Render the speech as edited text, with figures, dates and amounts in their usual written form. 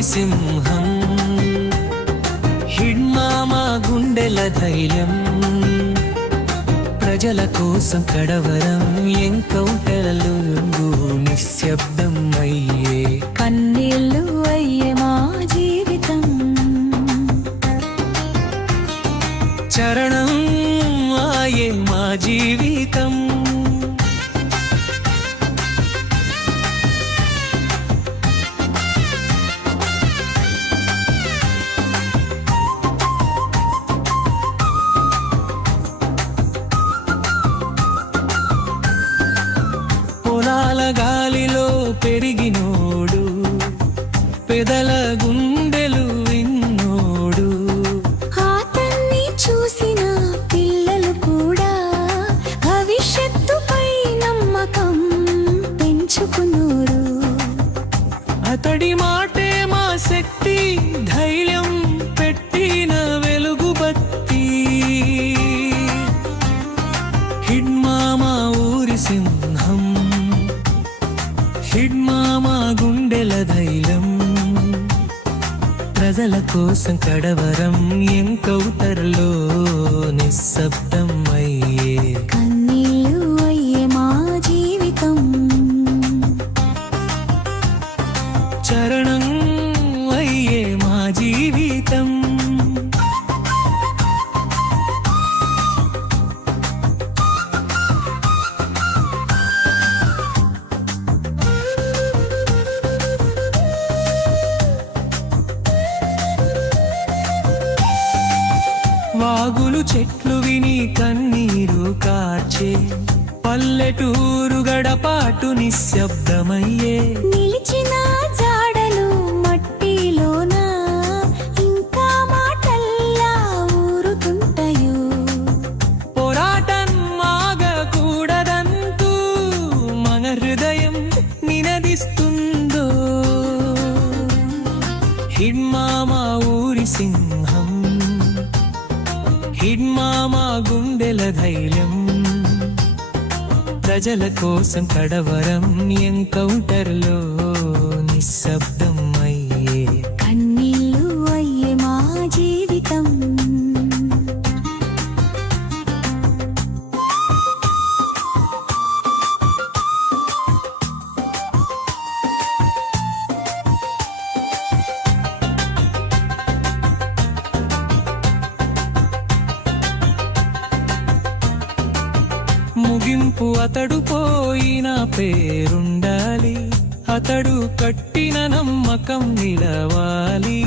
ఊరి సింహం హిడ్మామా గుండెల ధైర్యం ప్రజల కోసం కడవరం ఎన్కౌంటర్లు నిశ్శబ్దం అయ్యే కన్నీళ్ళు అయ్యే మా జీవితం చరణం ఆయే మా జీవితం పొలాల గాలిలో పెరిగినోడు పెదల గుండెలు విన్నోడు అతన్ని చూసిన పిల్లలు కూడా భవిష్యత్తుపై నమ్మకం పెంచుకున్నారు అతడి మాటే మా శక్తి ధైర్యం పెట్టిన వెలుగుబత్తి హిడ్మామా ఊరి సింహం హిడ్మామా గుండెల ధైర్యం ప్రజల కోసం కడవరం ఎన్కౌంటర్లో నిశ్శబ్దం అయ్యే కన్నీళ్ళు అయ్యే మా జీవితం చరణం అయ్యే మా జీవితం వాగులు చెట్లు విని కన్నీరు కార్చే పల్లెటూరు గడపాటు నిశ్శబ్దమయ్యే నిలిచిన జాడలు మట్టిలోన ఇంకా మాటల్లా ఊరుతుంటాయో పోరాటం ఆగకూడదంటూ మన హృదయం నినదిస్తుందో హిడ్మామా ఊరి సింహం హిడ్మామా గుండెల ధైర్యం ప్రజల కోసం కడవరం ఎన్కౌంటర్లో నిశ్శబ్దం అయ్యే కన్నీళ్ళు అయ్యే మా జీవితం ముగింపు అతడు పోయిన పేరుండాలి అతడు కట్టిన నమ్మకం నిలవాలి